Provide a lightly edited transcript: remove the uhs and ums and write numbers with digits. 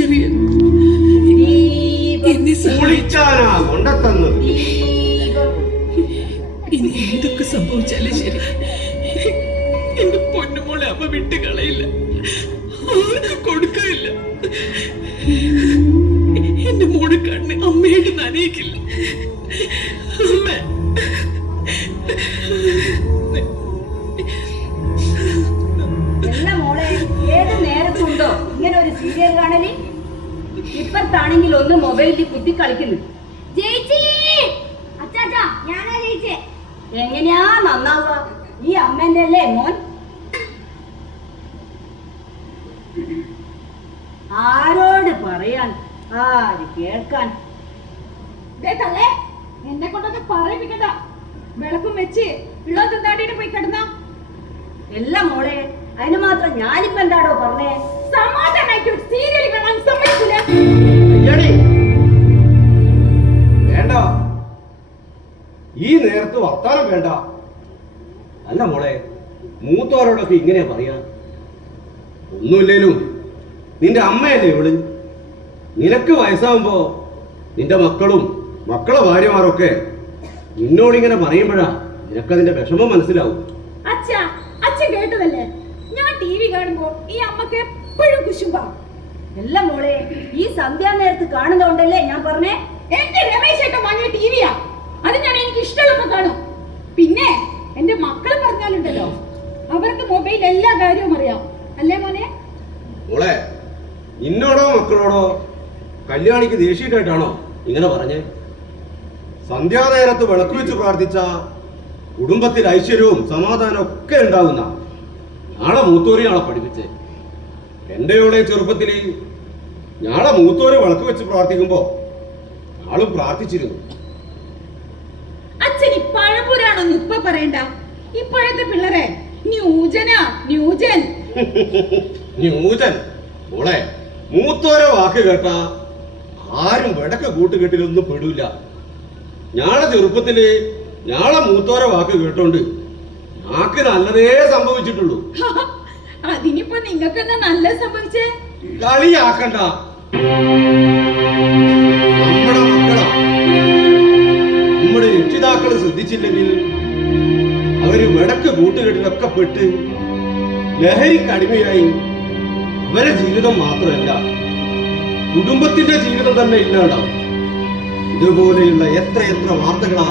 ചെറിയൻ എന്നെ കുളിക്കാനാ കൊണ്ടെത്തുന്നത്. ഇനി എന്തൊക്കെ സംഭവിച്ചാലും ശരി, എന്റെ പൊന്നുമോളെ അമ്മ വിട്ട് കളയില്ല, ആർക്കും കൊടുക്കില്ല. എന്റെ മോള് കണ്ണ് അമ്മയായിട്ട് നനയിക്കില്ല. അമ്മ എല്ലാ മോളെ ഏത് നേരത്തുണ്ടോ ഇങ്ങനെ ഒരു സീരിയൽ കാണല്? ഇപ്പത്താണെങ്കിൽ ഒന്ന് മൊബൈലിൽ കുത്തി കളിക്കുന്നു. എങ്ങനെയാ നന്നാവുക? ഈ അമ്മേന്റെ അല്ലേ മോൻ? ആരോട് പറയാൻ, ആര് കേൾക്കാൻ? എന്നെ കൊണ്ടൊക്കെ പറയിപ്പിക്കണ്ട. വിളക്കും വെച്ച് പിള്ളേർക്കെന്താണ്ടിട്ട് പോയി കിടന്ന എല്ലാ മോളെ, അതിന് മാത്രം ഞാനിപ്പോ എന്താടോ പറഞ്ഞേ? സമാധാനായിട്ട് സീരിയൽ കാണാൻ സമ്മതിക്കില്ല. വേണ്ട, ഈ നേരത്ത് വർത്താനം വേണ്ട. അല്ല മോളെ, മൂത്തോരോടൊക്കെ ഇങ്ങനെയാ പറയാ? ഒന്നുമില്ലേലും നിന്റെ അമ്മയല്ലേ ഇവള്. നിനക്ക് വയസ്സാവുമ്പോ നിന്റെ മക്കളും മക്കളെ ഭാര്യമാരൊക്കെ നിന്നോടിങ്ങനെ പറയുമ്പോഴാ നിനക്കതിന്റെ വിഷമം മനസ്സിലാവും. അച്ഛൻ കേട്ടതല്ലേ, ഞാൻ ടി വി കാണുമ്പോ ഈ അമ്മക്ക് എപ്പോഴും കുശുമ്പാ. എല്ലാ മോളെ, ഈ സന്ധ്യാ നേരത്ത് കാണുന്നോണ്ടല്ലേ ഞാൻ പറഞ്ഞേ. എന്റെ രമേശേട്ടൻ വാങ്ങിയ ടിവിയാ, അത് ഞാൻ എനിക്ക് ഇഷ്ടമുള്ളപ്പോ കാണും. പിന്നെ എന്റെ മക്കള് പറഞ്ഞാലുണ്ടല്ലോ, അവർക്ക് മൊബൈൽ എല്ലാ കാര്യവും അറിയാം. അല്ലേ മോനെ? മോളെ, നിന്നോടോ മക്കളോടോ കല്യാണിക്ക് ദേഷ്യമായിട്ടാണോ ഇങ്ങനെ പറഞ്ഞേ? സന്ധ്യാനേരത്ത് വിളക്ക് വെച്ച് പ്രാർത്ഥിച്ച കുടുംബത്തിൽ ഐശ്വര്യവും സമാധാനവും ഒക്കെ ഉണ്ടാകുന്ന ഞാളെ മൂത്തോരെയാളെ പഠിപ്പിച്ചേ. എന്റെയോടെ ചെറുപ്പത്തിൽ ഞാളെ മൂത്തോരെ വിളക്ക് വെച്ച് പ്രാർത്ഥിക്കുമ്പോ ആളും പ്രാർത്ഥിച്ചിരുന്നു. അച്ഛൻ ഈ പഴംപുരാണൊന്നും ഇപ്പൊ പറയണ്ട. ഇപ്പോഴത്തെ പിള്ളേരെ ന്യൂജനാ, ന്യൂജൻ. ന്യൂജൻ? മോളെ, മൂത്തോരെ വാക്ക് കേട്ട ആരും വിടക്ക് കൂട്ടുകെട്ടിലൊന്നും പെടില്ല. ഞാളെ ചെറുപ്പത്തില് ഞാളെ മൂത്തോരെ വാക്ക് കേട്ടോണ്ട് ഞാക്ക് നല്ലതേ സംഭവിച്ചിട്ടുള്ളൂ. അതിനിപ്പോ നിങ്ങൾക്കെന്താ നല്ല സംഭവിച്ചേ? കളിയാക്കണ്ട. നമ്മുടെ മക്കളാ, നമ്മുടെ രക്ഷിതാക്കള് ശ്രദ്ധിച്ചില്ലെങ്കിൽ അവര് വിടക്ക് കൂട്ടുകെട്ടിലൊക്കെ പെട്ട് ലഹരിക്കടിമയായി അവരെ ജീവിതം മാത്രമല്ല കുടുംബത്തിന്റെ ജീവിതം തന്നെ ഇല്ലാണ്ടാവും. ഇതുപോലെയുള്ള എത്ര വാർത്തകളാ